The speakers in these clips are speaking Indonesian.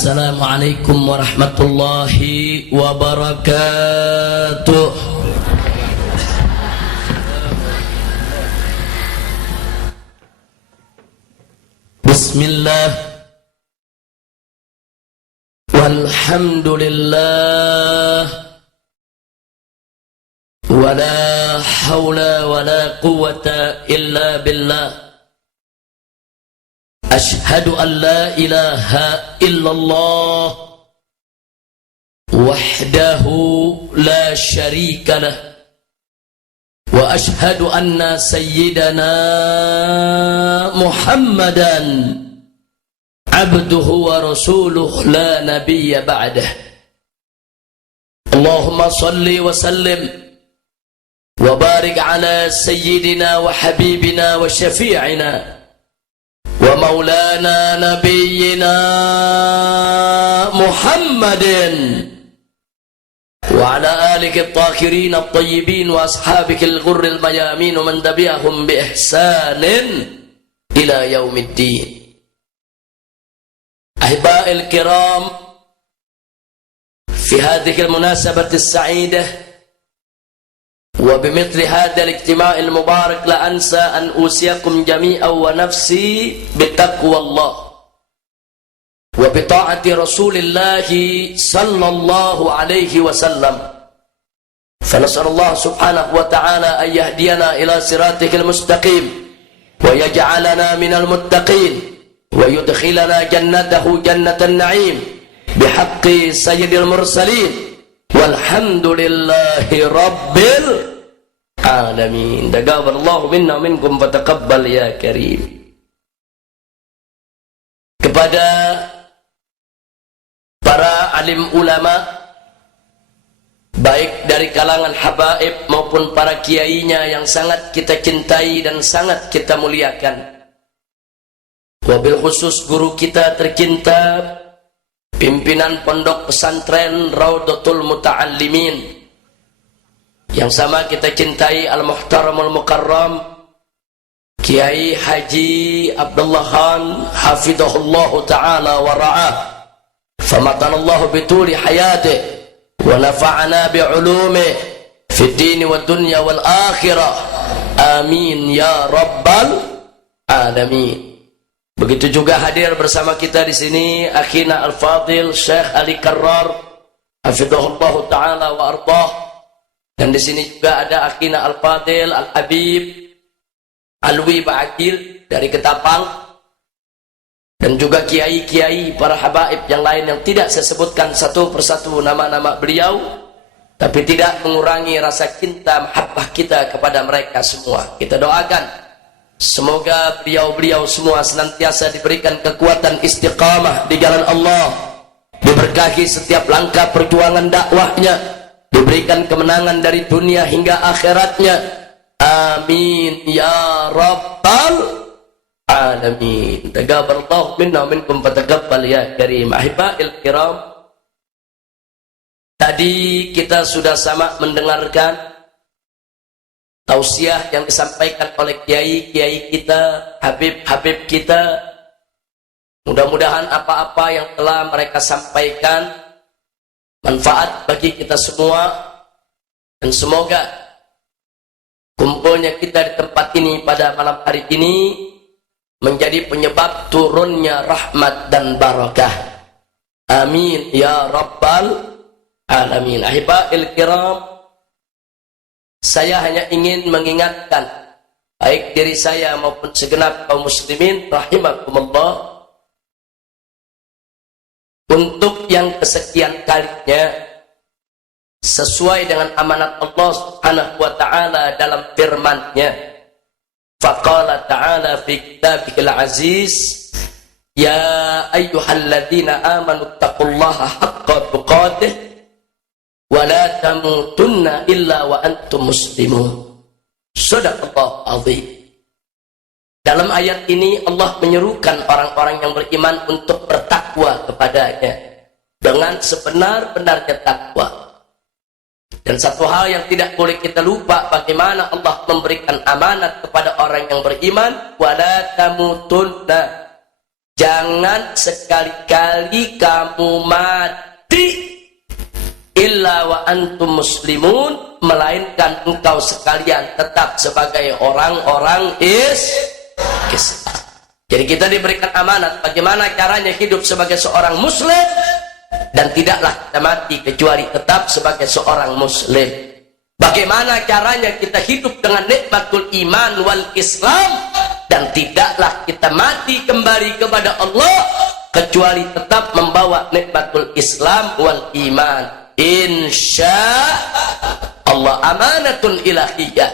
Assalamualaikum warahmatullahi wabarakatuh. Bismillah walhamdulillah wala hawla wala quwwata illa billah. Ashhadu an la ilaha illallah wahdahu la syarika lah wa ashhadu anna sayyidana Muhammadan abduhu wa rasuluh la nabiyya ba'dah. Allahumma salli wa sallim wa barik ala sayyidina wa habibina wa syafi'ina wa maulana nabiyyina Muhammadin wa ala alihi at-tahirin at-tayyibin wa ashabihi al-ghurril mayamin wa man tabi'ahum bi ihsanin ila yaumiddin. Ahiba'il kiram, fi hadhihi al-munasabati as-sa'idah وبمثل هذا الاجتماع المبارك لا أنسى أن أوصيكم جميعا ونفسي بتقوى الله وبطاعة رسول الله صلى الله عليه وسلم. فنسأل الله سبحانه وتعالى أن يهدينا إلى صراطه المستقيم ويجعلنا من المتقين ويدخلنا جنته جنة النعيم بحق سيد المرسلين والحمد لله رب العالمين. Taqabbalallahu minna wa minkum fataqabbal ya karim. Kepada para alim ulama, baik dari kalangan habaib maupun para kiainya yang sangat kita cintai dan sangat kita muliakan, wabil khusus guru kita tercinta, pimpinan pondok pesantren Raudhatul Muta'allimin yang sama kita cintai, Al-Muhtaramul Mukarram Kiai Haji Abdullah Khan hafidhahullahu ta'ala wa ra'ah, famatanallahu bituli hayatih wa nafa'ana bi'ulumih fid dini wad dunya wal akhirah, amin ya rabbal alamin. Begitu juga hadir bersama kita di sini akhina al-fadil Syekh Ali Karrar hafizahullah taala wa ardhah, dan di sini juga ada akhina al-fadil Al-Habib Alwi Ba'akil dari Ketapang, dan juga kiai-kiai para habaib yang lain yang tidak saya sebutkan satu persatu nama-nama beliau, tapi tidak mengurangi rasa cinta mahabbah kita kepada mereka semua. Kita doakan semoga beliau-beliau semua senantiasa diberikan kekuatan istiqamah di jalan Allah, diberkahi setiap langkah perjuangan dakwahnya, diberikan kemenangan dari dunia hingga akhiratnya, amin ya rabbal alamin. Taqabbalallahu minna wa minkum fataqabbal ya karim. Ahiba'il kiram, tadi kita sudah sama mendengarkan tausiah yang disampaikan oleh kiai-kiai kita, habib-habib kita. Mudah-mudahan apa-apa yang telah mereka sampaikan manfaat bagi kita semua, dan semoga kumpulnya kita di tempat ini pada malam hari ini menjadi penyebab turunnya rahmat dan barakah, amin ya rabbal alamin. Ahiba'il kiram, saya hanya ingin mengingatkan baik diri saya maupun segenap kaum muslimin rahimakumullah, untuk yang kesekian kalinya sesuai dengan amanat Allah Subhanahu wa taala dalam firman-Nya. Faqala ta'ala fi kitabihil aziz, ya ayyuhalladzina amanu taqullaha haqqa tuqatih wa la tamutunna illa wa antum muslimun. Shadaqallahu azim. Dalam ayat ini Allah menyerukan orang-orang yang beriman untuk bertakwa kepadanya dengan sebenar-benarnya takwa. Dan satu hal yang tidak boleh kita lupa, bagaimana Allah memberikan amanat kepada orang yang beriman, wala tamutunna, jangan sekali-kali kamu mati illa wa antum muslimun, melainkan engkau sekalian tetap sebagai orang-orang Islam. Jadi kita diberikan amanat bagaimana caranya hidup sebagai seorang muslim, dan tidaklah kita mati kecuali tetap sebagai seorang muslim. Bagaimana caranya kita hidup dengan nikmatul iman wal Islam, dan tidaklah kita mati kembali kepada Allah kecuali tetap membawa nikmatul Islam wal iman. Insya Allah, amanatun ilahiyah.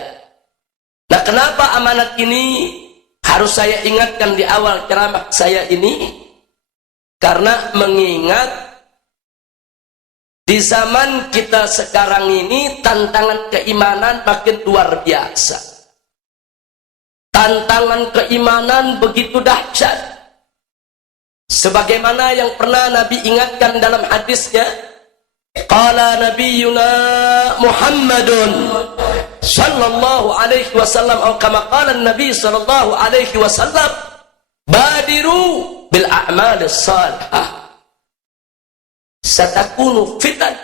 Nah, kenapa amanat ini harus saya ingatkan di awal ceramah saya ini? Karena mengingat di zaman kita sekarang ini tantangan keimanan makin luar biasa. Tantangan keimanan begitu dahsyat. Sebagaimana yang pernah Nabi ingatkan dalam hadisnya, qala nabiyuna Muhammadun sallallahu alaihi wasallam, atau kama qala Nabi sallallahu alaihi wasallam, badiru bil a'malis salihah satakunu fitan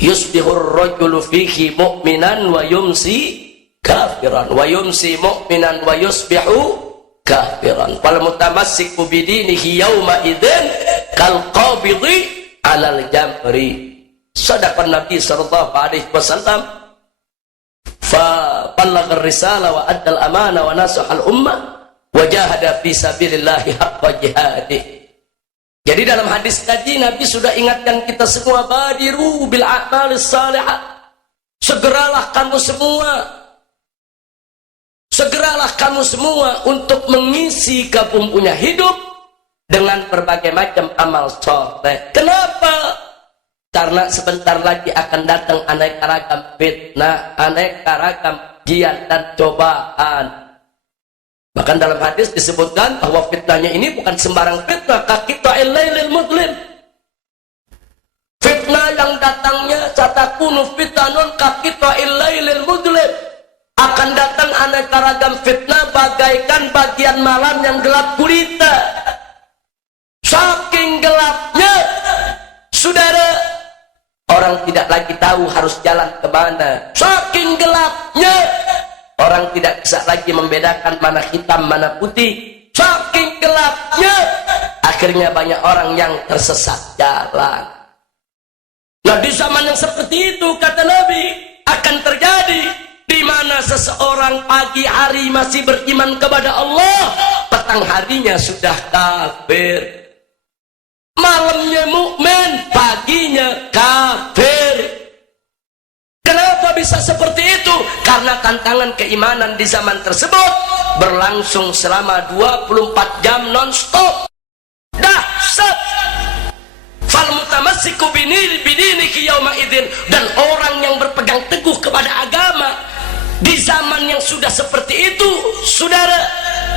yusbihur rajulu fihi mu'minan wa yumsi kafiran wa yumsi mu'minan wa yusbihu kafiran wal mutamassiku bidinihi yawma idzin kal qabidhi alal jamri. Sadaqan Nabi sallallahu alaihi wasallam fa ballagha ar-risala wa adda al-amana wa nasaha al-ummah wa jahada fi sabilillahi haqqa jihadih. Jadi dalam hadis tadi Nabi sudah ingatkan kita semua, badiru bil a'malis salihah, segeralah kamu semua untuk mengisi kamu punya hidup dengan berbagai macam amal soleh. Kenapa? Karena sebentar lagi akan datang aneka ragam fitnah, aneka ragam ujian dan cobaan. Bahkan dalam hadis disebutkan bahwa fitnahnya ini bukan sembarang fitnah, kaqita'il lailil mudlim. Fitnah yang datangnya satakunu fitanun kaqita'il lailil mudlim. Akan datang aneka ragam fitnah bagaikan bagian malam yang gelap gulita. Saking gelapnya, saudara, orang tidak lagi tahu harus jalan kemana. Saking gelapnya, orang tidak bisa lagi membedakan mana hitam mana putih. Saking gelapnya, akhirnya banyak orang yang tersesat jalan. Nah, di zaman yang seperti itu, kata Nabi, akan terjadi di mana seseorang pagi hari masih beriman kepada Allah, petang harinya sudah kafir. Malamnya mukmin, paginya kafir. Kenapa bisa seperti itu? Karena tantangan keimanan di zaman tersebut berlangsung selama 24 jam non-stop. Dahsyat. Fal mutamassiku bidinihi yauma idzin, dan orang yang berpegang teguh kepada agama di zaman yang sudah seperti itu, saudara,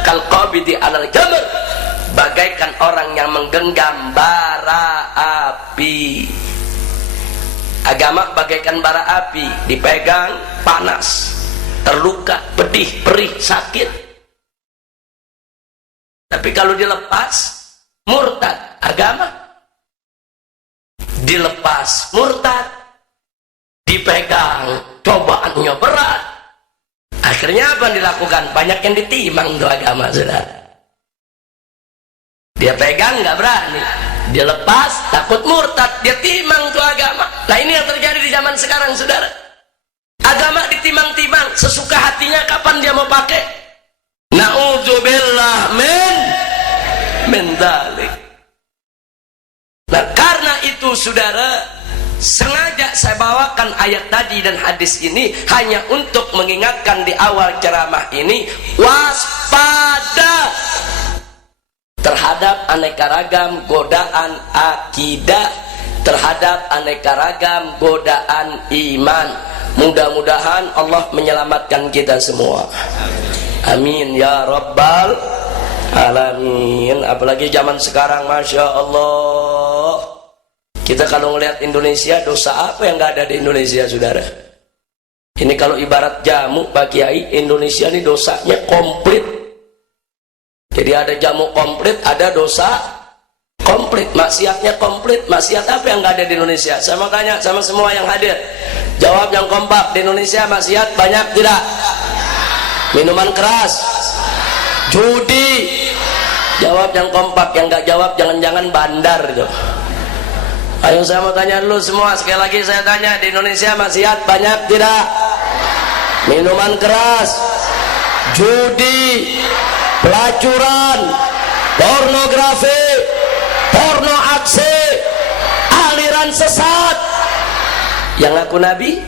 kal qabidi alal jamr, bagaikan orang yang menggenggam bara api. Agama bagaikan bara api, dipegang panas, terluka, pedih, perih, sakit. Tapi kalau dilepas, murtad. Agama dilepas, murtad, dipegang, cobaannya berat. Akhirnya apa yang dilakukan? Banyak yang ditimang tuh agama, saudara. Dia pegang nggak berani, dia lepas takut murtad, dia timang tuh agama. Nah, ini yang terjadi di zaman sekarang, saudara. Agama ditimang-timang, sesuka hatinya kapan dia mau pakai. Na'udzubillah min dzalik. Nah, karena itu, saudara, sengaja saya bawakan ayat tadi dan hadis ini hanya untuk mengingatkan di awal ceramah ini, waspada terhadap aneka ragam godaan akidah, terhadap aneka ragam godaan iman. Mudah-mudahan Allah menyelamatkan kita semua. Amin ya rabbal alamin. Apalagi zaman sekarang, Masya Allah, kita kalau melihat Indonesia, dosa apa yang gak ada di Indonesia, saudara? Ini kalau ibarat jamu, Pak Kiai, Indonesia ini dosanya komplit. Jadi ada jamu komplit, ada dosa komplit, maksiatnya komplit. Maksiat apa yang nggak ada di Indonesia? Saya mau tanya sama semua yang hadir, jawab yang kompak. Di Indonesia maksiat banyak tidak? Minuman keras, judi. Jawab yang kompak, yang nggak jawab jangan-jangan bandar itu. Ayo saya mau tanya dulu semua, sekali lagi saya tanya, di Indonesia maksiat banyak tidak? Minuman keras, judi, pelacuran, pornografi, porno aksi, aliran sesat. Yang ngaku nabi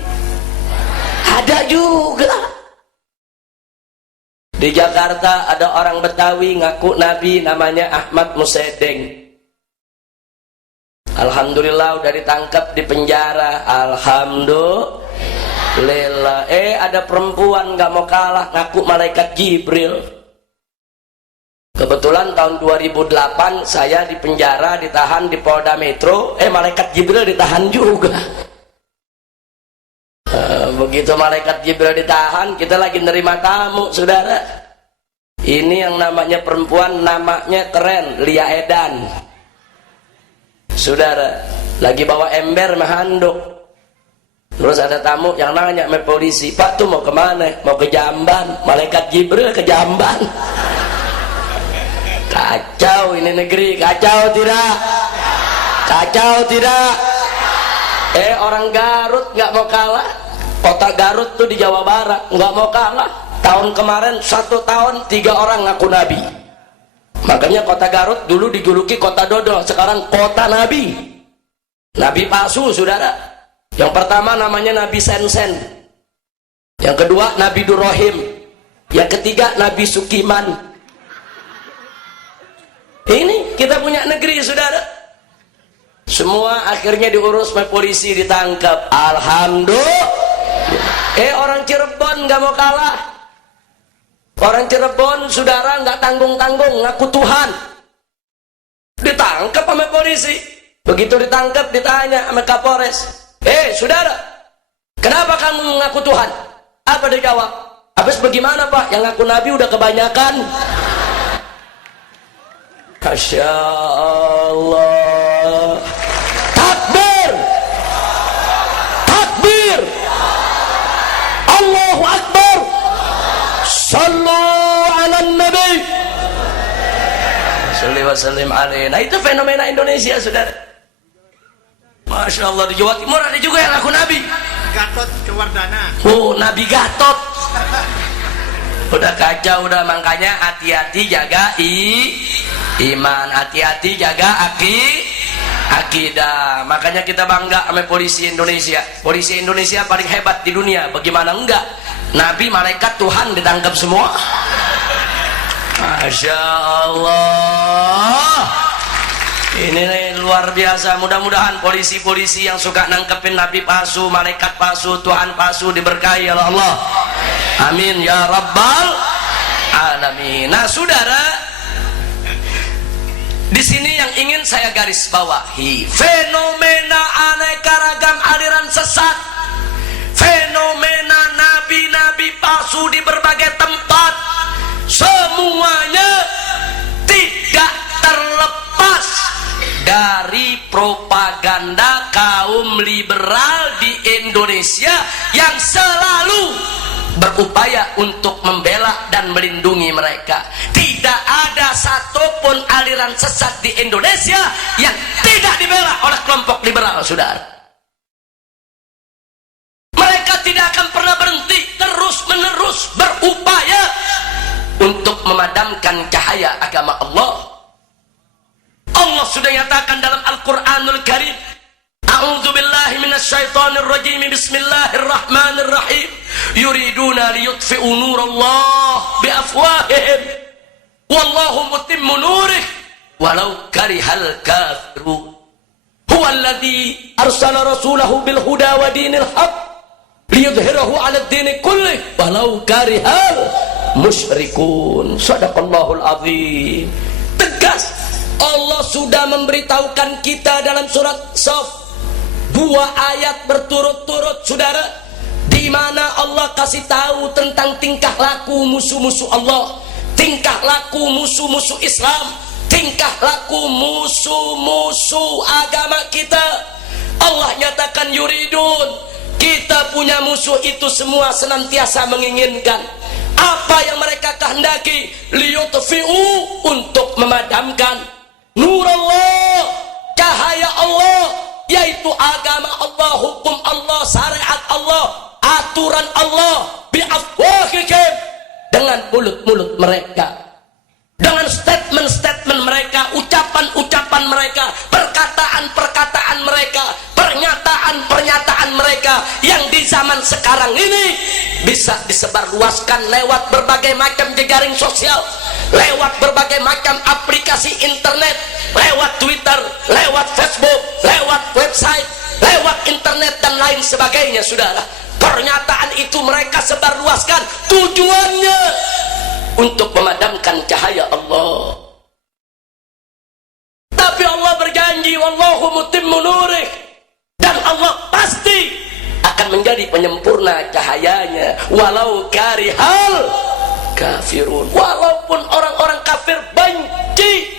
ada juga. Di Jakarta ada orang Betawi ngaku nabi, namanya Ahmad Musedeng. Alhamdulillah udah ditangkap di penjara. Alhamdulillah. Ada perempuan nggak mau kalah ngaku malaikat Jibril. Kebetulan tahun 2008 saya di penjara, ditahan di Polda Metro. Malaikat Jibril ditahan juga. Begitu malaikat Jibril ditahan, kita lagi nerima tamu, saudara. Ini yang namanya perempuan, namanya keren, Lia Edan. Saudara, lagi bawa ember sama handuk. Terus ada tamu yang nanya sama polisi, Pak tuh mau kemana? Mau ke Jamban. Malaikat Jibril ke Jamban. Kacau ini negeri, kacau tidak? Kacau tidak? Orang Garut nggak mau kalah. Kota Garut tuh di Jawa Barat nggak mau kalah. Tahun kemarin 1 tahun 3 orang ngaku nabi. Makanya kota Garut dulu dijuluki kota dodol, sekarang kota nabi. Nabi palsu, saudara. Yang pertama namanya Nabi Sensen, yang kedua Nabi Durrohim, yang ketiga Nabi Sukiman. Ini kita punya negeri, saudara. Semua akhirnya diurus oleh polisi, ditangkap. Alhamdulillah. Orang Cirebon nggak mau kalah. Orang Cirebon, saudara, nggak tanggung-tanggung ngaku Tuhan. Ditangkap sama polisi. Begitu ditangkap, ditanya sama Kapolres, saudara, kenapa kamu ngaku Tuhan? Apa dia jawab? Habis bagaimana Pak? Yang ngaku Nabi udah kebanyakan. Masya Allah. Takbir, takbir, Allahu Akbar. Sallu ala Nabi, salli wa sallim alaihi. Nah, itu fenomena Indonesia, saudara. Masya Allah. Di Jawa Timur ada juga yang ngaku Nabi. Gatot Kewardana. Nabi Gatot. Udah kacau, udah. Makanya hati-hati jaga iman, hati-hati jaga akidah. Makanya kita bangga sama polisi Indonesia. Polisi Indonesia paling hebat di dunia. Bagaimana enggak? Nabi, malaikat, Tuhan ditangkap semua. Masya Allah. Ini luar biasa. Mudah-mudahan polisi-polisi yang suka nangkepin Nabi palsu, malaikat palsu, Tuhan palsu diberkahi oleh Allah. Amin ya rabbal alamin. Nah, saudara, di sini yang ingin saya garis bawahi, fenomena aneka ragam aliran sesat, fenomena nabi-nabi palsu di berbagai tempat, semuanya tidak terlepas dari propaganda kaum liberal di Indonesia yang selalu berupaya untuk membela dan melindungi mereka. Tidak ada satupun aliran sesat di Indonesia yang tidak dibela oleh kelompok liberal, saudara. Mereka tidak akan pernah berhenti, terus-menerus berupaya untuk memadamkan cahaya agama Allah. Allah sudah nyatakan dalam Al-Quranul Karim, A'udzu billahi minasyaitonir rajim. Bismillahirrahmanirrahim. Yuriduna liyutfi'u nurallah biafwahihim wallahu mutimmu nurih walau karihal kafirun. Huwallazi arsala rasulahu bil huda wa dinil haq liyudhhirahu 'ala ad-din kullih walau karihal musyrikun. Shadaqallahul azim. Tegas Allah sudah memberitahukan kita dalam surat Shaf 2 ayat berturut-turut, saudara, di mana Allah kasih tahu tentang tingkah laku musuh-musuh Allah. tingkah laku musuh-musuh Islam, tingkah laku musuh-musuh agama kita. Allah nyatakan yuridun, kita punya musuh itu semua senantiasa menginginkan apa yang mereka kehendaki, liyutfi'u, untuk memadamkan nurullah, cahaya Allah, yaitu agama Allah, hukum Allah, syariat Allah, aturan Allah, bi'afwahihim, dengan mulut-mulut mereka, dengan statement-statement mereka, ucapan-ucapan mereka, perkataan-perkataan mereka, pernyataan-pernyataan mereka yang di zaman sekarang ini bisa disebarluaskan lewat berbagai macam jejaring sosial, lewat berbagai macam aplikasi internet, lewat Twitter, lewat Facebook, lewat website, lewat internet dan lain sebagainya. Saudara, pernyataan itu mereka sebarluaskan, tujuannya untuk memadamkan cahaya Allah. Tapi Allah berjanji, wallahu mutimmu nurih, dan Allah pasti akan menjadi penyempurna cahayanya, walau karihal kafirun, walaupun orang-orang kafir benci.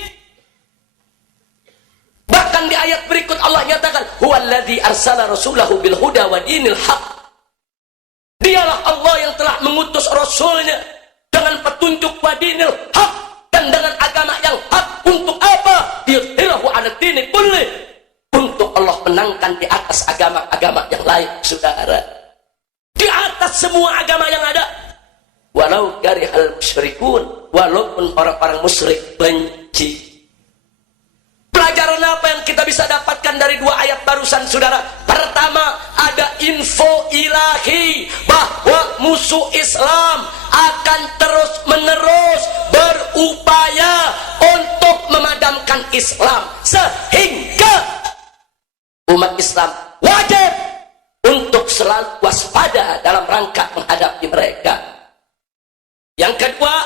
Bahkan di ayat berikut Allah nyatakan, huwallazi arsala rasulahu bil huda wa dinil haq, dialah Allah yang telah mengutus rasulnya dengan petunjuk wa dinil haq, dan dengan agama yang hak. Untuk apa? Yudhirahu ala dini kulli, untuk Allah menangkan di atas agama-agama yang lain. Saudara, di atas semua agama yang ada, walau karihal musyrikun, walaupun orang-orang musyrik benci. Pelajaran apa yang kita bisa dapatkan dari dua ayat barusan, saudara? Pertama, ada info ilahi bahwa musuh Islam akan terus-menerus berupaya untuk memadamkan Islam, sehingga umat Islam wajib untuk selalu waspada dalam rangka menghadapi mereka. Yang kedua,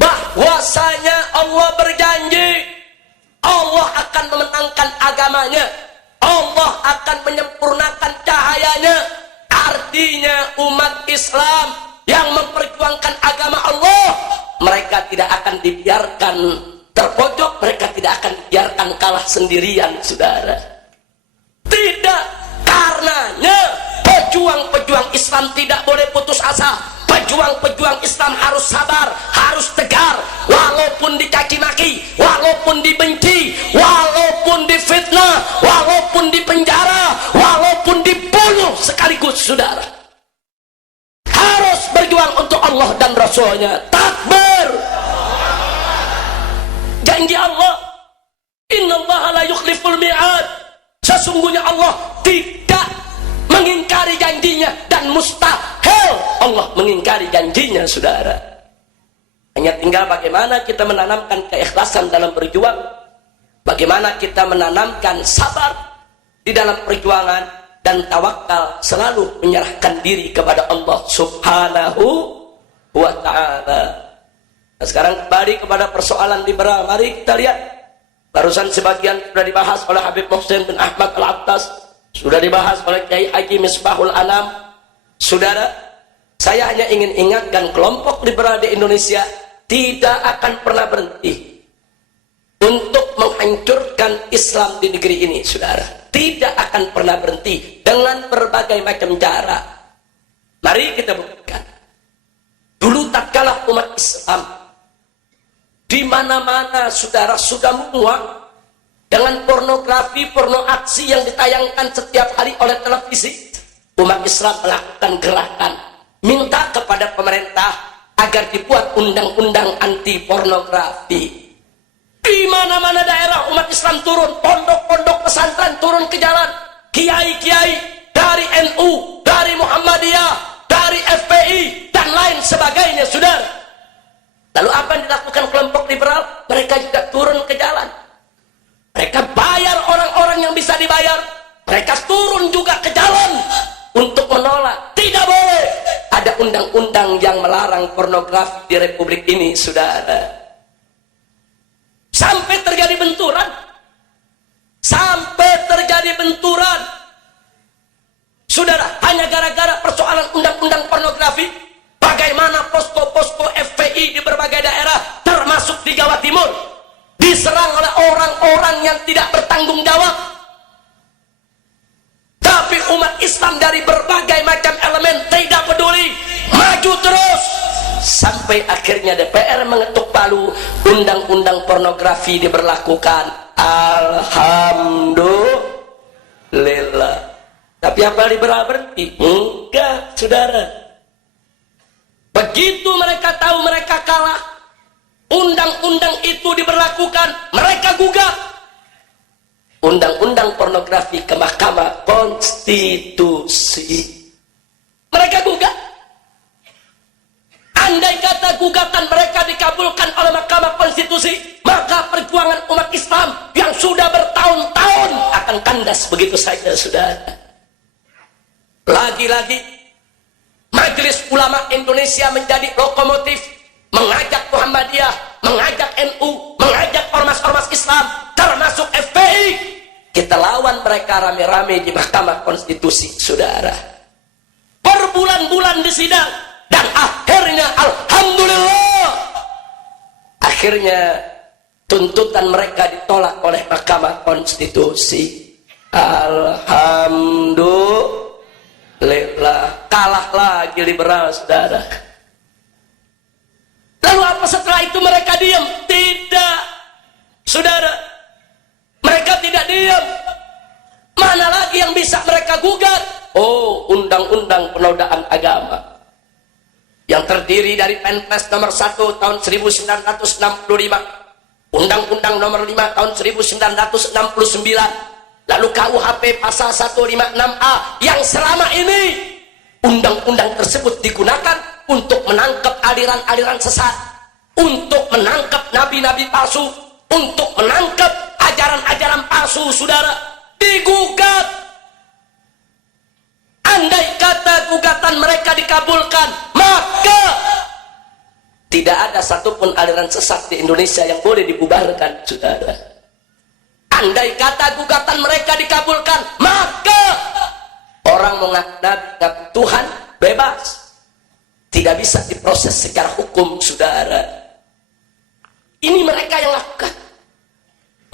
bahwasanya Allah berjanji Allah akan memenangkan agamanya, Allah akan menyempurnakan cahayanya. Artinya umat Islam yang memperjuangkan agama Allah, mereka tidak akan dibiarkan terpojok, mereka tidak akan dibiarkan kalah sendirian, saudara. Tidak, karenanya pejuang-pejuang Islam tidak boleh putus asa. Pejuang-pejuang Islam harus sabar, harus tegar, walaupun dicaci maki, walaupun dibenci, walaupun difitnah, walaupun dipenjara, walaupun dibunuh sekaligus, saudara. Harus berjuang untuk Allah dan Rasulnya. Takbir. Janji Allah, innallaha la yukhliful mi'ad, sesungguhnya Allah tidak mengingkari janjinya, dan mustahil Allah mengingkari janjinya, saudara. Hanya tinggal bagaimana kita menanamkan keikhlasan dalam berjuang, bagaimana kita menanamkan sabar di dalam perjuangan, dan tawakal, selalu menyerahkan diri kepada Allah subhanahu wa ta'ala. Nah, sekarang kembali kepada persoalan liberal. Mari kita lihat, barusan sebagian sudah dibahas oleh Habib Muhsin bin Ahmad Al-Attas, sudah dibahas oleh Kiai Haji Misbahul Anam. Saudara, saya hanya ingin ingatkan, kelompok liberal di Indonesia tidak akan pernah berhenti untuk menghancurkan Islam di negeri ini, saudara. Tidak akan pernah berhenti dengan berbagai macam cara. Mari kita buktikan. Dulu tatkala umat Islam di mana-mana, saudara, sudah muak dengan pornografi, porno aksi yang ditayangkan setiap hari oleh televisi, umat Islam melakukan gerakan minta kepada pemerintah agar dibuat undang-undang anti pornografi. Di mana-mana daerah umat Islam turun, pondok-pondok pesantren turun ke jalan, kiai-kiai dari NU, dari Muhammadiyah, dari FPI dan lain sebagainya, saudara. Lalu apa yang dilakukan kelompok liberal? Mereka juga turun ke jalan. Mereka bayar orang-orang yang bisa dibayar. Mereka turun juga ke jalan untuk menolak. Tidak boleh ada undang-undang yang melarang pornografi di Republik ini, saudara. Sampai terjadi benturan. Sampai terjadi benturan. Saudara, hanya gara-gara persoalan undang-undang pornografi, bagaimana posko-posko FPI di berbagai berbagai daerah, termasuk di Jawa Timur, diserang oleh orang-orang yang tidak bertanggung jawab. Tapi umat Islam dari berbagai macam elemen tidak peduli, maju terus. Sampai akhirnya DPR mengetuk palu, undang-undang pornografi diberlakukan. Alhamdulillah. Tapi apa liberal berhenti? Enggak, saudara. Begitu mereka tahu mereka kalah, undang-undang itu diberlakukan, mereka gugat undang-undang pornografi ke Mahkamah Konstitusi. Mereka gugat. Andai kata gugatan mereka dikabulkan oleh Mahkamah Konstitusi, maka perjuangan umat Islam yang sudah bertahun-tahun akan kandas begitu saja, saudara. Lagi-lagi Majelis Ulama Indonesia menjadi lokomotif, mengajak Muhammadiyah, mengajak NU, mengajak ormas-ormas Islam, termasuk FPI. Kita lawan mereka rame-rame di Mahkamah Konstitusi, saudara. Berbulan-bulan di sidang, dan akhirnya alhamdulillah, akhirnya tuntutan mereka ditolak oleh Mahkamah Konstitusi. Alhamdulillah, kalah lagi liberal, saudara. Lalu apa setelah itu mereka diam? Tidak, saudara. Mereka tidak diam. Mana lagi yang bisa mereka gugat? Oh, undang-undang penodaan agama yang terdiri dari Perpres nomor 1 tahun 1965, Undang-Undang nomor 5 tahun 1969, lalu KUHP pasal 156A, yang selama ini undang-undang tersebut digunakan untuk menangkap aliran-aliran sesat, untuk menangkap nabi-nabi palsu, untuk menangkap ajaran-ajaran palsu, saudara. Digugat. Andai kata gugatan mereka dikabulkan, maka tidak ada satupun aliran sesat di Indonesia yang boleh dibubarkan, saudara. Andai kata gugatan mereka dikabulkan, maka orang mengaku Tuhan bebas, tidak bisa diproses secara hukum, saudara. Ini mereka yang lakukan.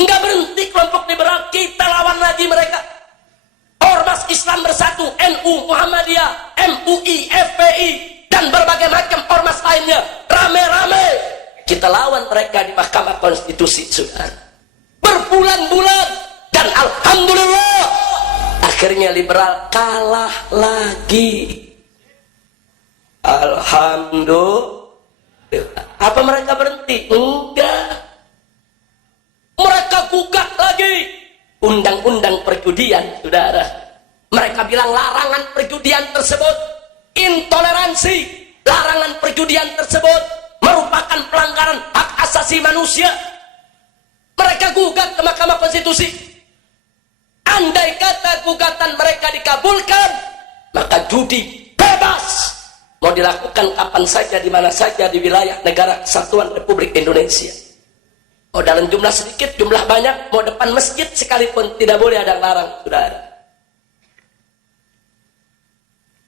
Enggak berhenti kelompok liberal, kita lawan lagi mereka. Ormas Islam Bersatu, NU, Muhammadiyah, MUI, FPI, dan berbagai macam ormas lainnya, rame-rame kita lawan mereka di Mahkamah Konstitusi, saudara. Berbulan-bulan, dan alhamdulillah akhirnya liberal kalah lagi. Alhamdulillah. Apa mereka berhenti? Enggak. Mereka gugat lagi undang-undang perjudian, saudara. Mereka bilang larangan perjudian tersebut intoleransi, larangan perjudian tersebut merupakan pelanggaran hak asasi manusia. Mereka gugat ke Mahkamah Konstitusi. Andai kata gugatan mereka dikabulkan, maka judi bebas, mau dilakukan kapan saja, di mana saja di wilayah negara Kesatuan Republik Indonesia. Mau dalam jumlah sedikit, jumlah banyak, mau depan masjid sekalipun tidak boleh ada yang larang, saudara.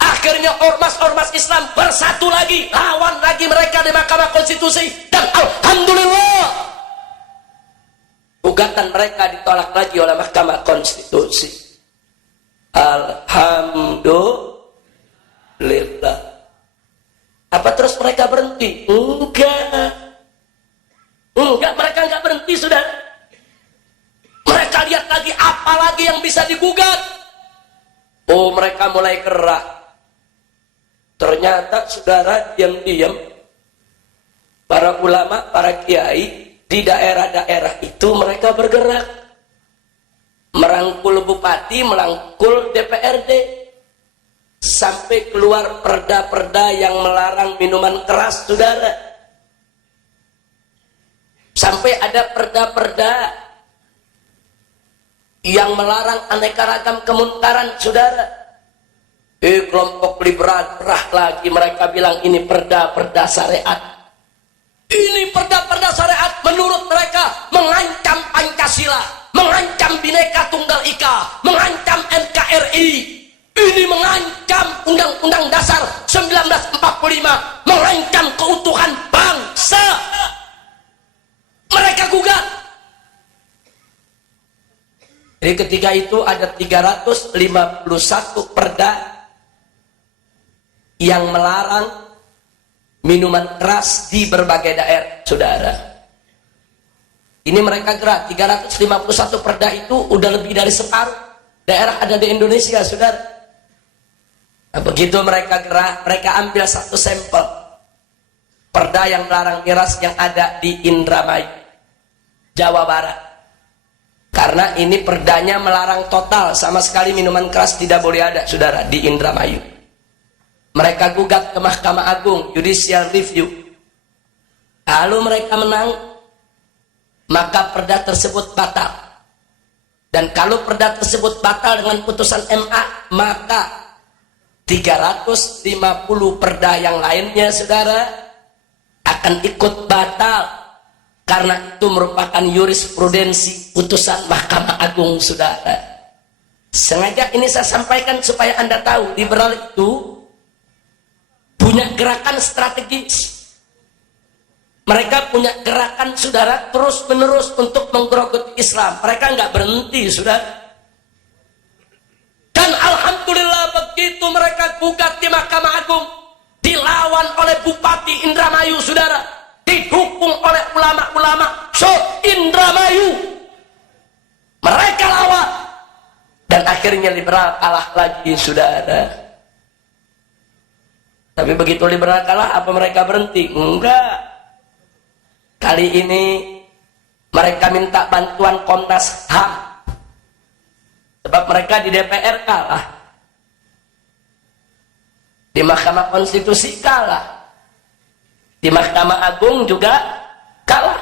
Akhirnya ormas-ormas Islam bersatu lagi, lawan lagi mereka di Mahkamah Konstitusi, dan alhamdulillah gugatan mereka ditolak lagi oleh Mahkamah Konstitusi. Alhamdulillah. Apa terus mereka berhenti? Enggak, mereka enggak berhenti, saudara. Mereka lihat lagi apa lagi yang bisa digugat. Oh, mereka mulai gerak. Ternyata, saudara, diam-diam para ulama, para kiai di daerah-daerah itu mereka bergerak, merangkul bupati, merangkul DPRD, sampai keluar perda-perda yang melarang minuman keras, saudara. Sampai ada perda-perda yang melarang aneka ragam kemungkaran, saudara. Kelompok liberal gerah lagi, mereka bilang ini perda-perda syariat. Ini perda-perda syariat menurut mereka mengancam Pancasila, mengancam Bhinneka Tunggal Ika, mengancam NKRI. Ini mengancam Undang-Undang Dasar 1945, mengancam keutuhan bangsa. Jadi ketika itu ada 351 perda yang melarang minuman keras di berbagai daerah, saudara. Ini mereka gerak, 351 perda itu udah lebih dari separuh daerah ada di Indonesia, saudara. Nah, begitu mereka gerak, mereka ambil satu sampel perda yang melarang miras yang ada di Indramayu, Jawa Barat. Karena ini perdanya melarang total, sama sekali minuman keras tidak boleh ada, saudara, di Indramayu. Mereka gugat ke Mahkamah Agung, judicial review. Lalu mereka menang, maka perda tersebut batal. Dan kalau perda tersebut batal dengan putusan MA, maka 350 perda yang lainnya, saudara, akan ikut batal. Karena itu merupakan jurisprudensi putusan Mahkamah Agung, saudara. Sengaja ini saya sampaikan supaya Anda tahu, liberal itu punya gerakan strategis. Mereka punya gerakan, saudara, terus menerus untuk menggerogoti Islam. Mereka nggak berhenti, saudara. Dan alhamdulillah begitu mereka gugat di Mahkamah Agung, dilawan oleh Bupati Indramayu, saudara, didukung oleh ulama-ulama se-Indramayu. Mereka lawan, dan akhirnya liberal kalah lagi, saudara. Tapi begitu liberal kalah, apa mereka berhenti? Enggak. Kali ini mereka minta bantuan Komnas HAM. Sebab mereka di DPR kalah, di Mahkamah Konstitusi kalah, di Mahkamah Agung juga kalah.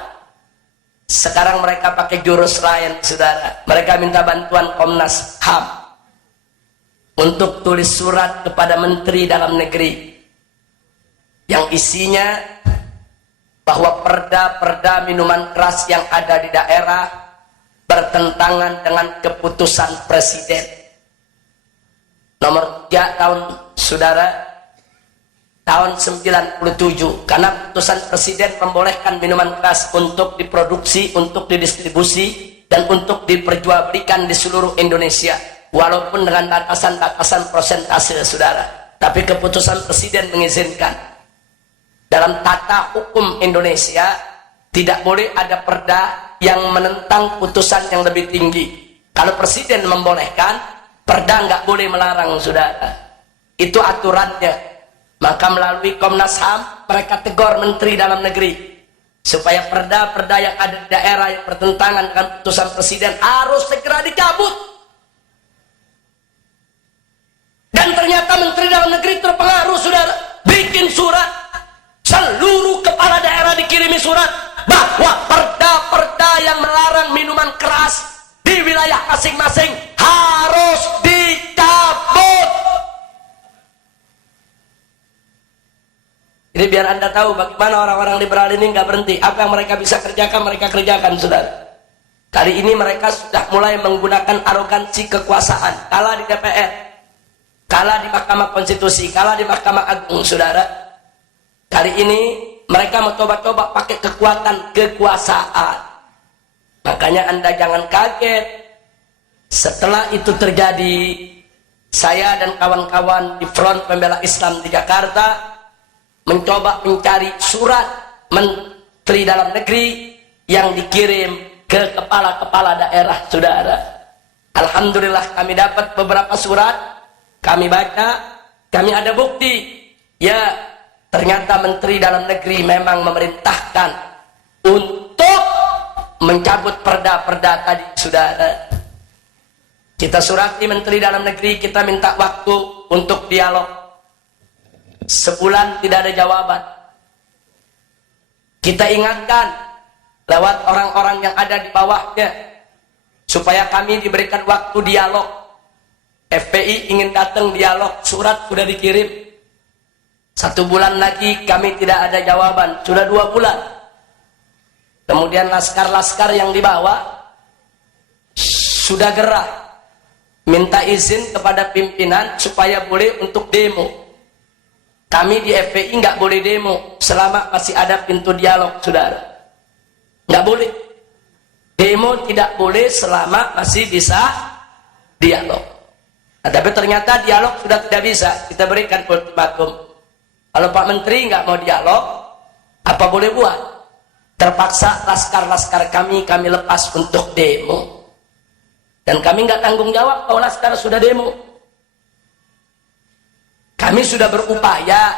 Sekarang mereka pakai jurus lain, saudara. Mereka minta bantuan Komnas HAM untuk tulis surat kepada Menteri Dalam Negeri yang isinya bahwa perda-perda minuman keras yang ada di daerah bertentangan dengan keputusan Presiden nomor 3 tahun, saudara, tahun 97. Karena putusan Presiden membolehkan minuman keras untuk diproduksi, untuk didistribusi, dan untuk diperjualbelikan di seluruh Indonesia, walaupun dengan batasan-batasan persentase, saudara. Tapi keputusan Presiden mengizinkan. Dalam tata hukum Indonesia tidak boleh ada perda yang menentang putusan yang lebih tinggi. Kalau Presiden membolehkan, perda nggak boleh melarang, saudara. Itu aturannya. Maka melalui Komnas HAM mereka tegur Menteri Dalam Negeri supaya perda-perda yang ada di daerah yang bertentangan dengan putusan Presiden harus segera dicabut. Dan ternyata Menteri Dalam Negeri terpengaruh, saudara, bikin surat, seluruh kepala daerah dikirimi surat bahwa perda-perda yang melarang minuman keras di wilayah masing-masing harus dicabut. Jadi biar Anda tahu bagaimana orang-orang liberal ini nggak berhenti. Apa yang mereka bisa kerjakan, mereka kerjakan, saudara. Kali ini mereka sudah mulai menggunakan arogansi kekuasaan. Kalah di DPR, kalah di Mahkamah Konstitusi, kalah di Mahkamah Agung, saudara. Kali ini mereka mau coba-coba pakai kekuatan kekuasaan. Makanya Anda jangan kaget. Setelah itu terjadi, saya dan kawan-kawan di Front Pembela Islam di Jakarta mencoba mencari surat Menteri Dalam Negeri yang dikirim ke kepala-kepala daerah, saudara. Alhamdulillah kami dapat beberapa surat, kami baca, kami ada bukti. Ya, ternyata Menteri Dalam Negeri memang memerintahkan untuk mencabut perda-perda tadi, saudara. Kita surati Menteri Dalam Negeri, kita minta waktu untuk dialog. Sebulan tidak ada jawaban. Kita ingatkan lewat orang-orang yang ada di bawahnya supaya kami diberikan waktu dialog. FPI ingin datang dialog, surat sudah dikirim. 1 bulan lagi kami tidak ada jawaban, sudah 2 bulan. Kemudian laskar-laskar yang dibawa sudah gerah, minta izin kepada pimpinan supaya boleh untuk demo. Kami di FPI nggak boleh demo selama masih ada pintu dialog, saudara. Nggak boleh. demo tidak boleh selama masih bisa dialog. Nah, tapi ternyata dialog sudah tidak bisa. Kita berikan ultimatum. Kalau Pak Menteri nggak mau dialog, apa boleh buat? Terpaksa laskar-laskar kami lepas untuk demo. Dan kami nggak tanggung jawab kalau laskar sudah demo. Kami sudah berupaya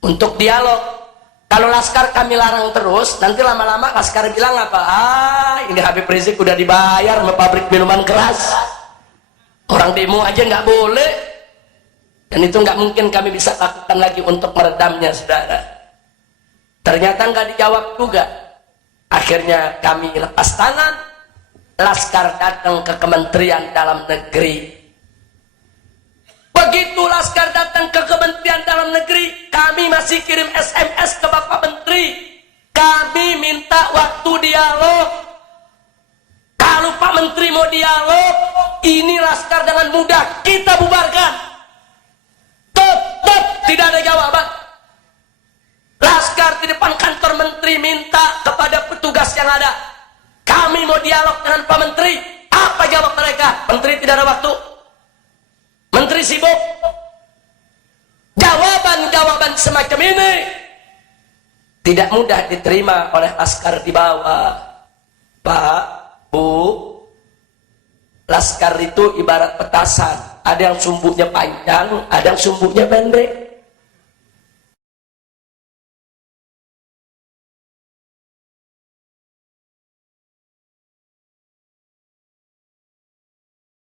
untuk dialog. Kalau laskar kami larang terus, nanti lama-lama laskar bilang apa? Ini Habib Rizik udah dibayar sama pabrik minuman keras. Orang demo aja nggak boleh. Dan itu nggak mungkin kami bisa lakukan lagi untuk meredamnya, saudara. Ternyata nggak dijawab juga. Akhirnya kami lepas tangan. Laskar datang ke Kementerian Dalam Negeri. Begitu laskar datang ke Kementerian Dalam Negeri, kami masih kirim SMS ke Bapak Menteri. Kami minta waktu dialog. Kalau Pak Menteri mau dialog, ini laskar dengan mudah kita bubarkan. Tetap tidak ada jawaban. Laskar di depan kantor Menteri minta kepada petugas yang ada, kami mau dialog dengan Pak Menteri. Apa jawab mereka? Menteri tidak ada waktu. Menteri sibuk. Jawaban-jawaban semacam ini tidak mudah diterima oleh laskar di bawah. Pak, Bu, laskar itu ibarat petasan. Ada yang sumbunya panjang, ada yang sumbunya pendek.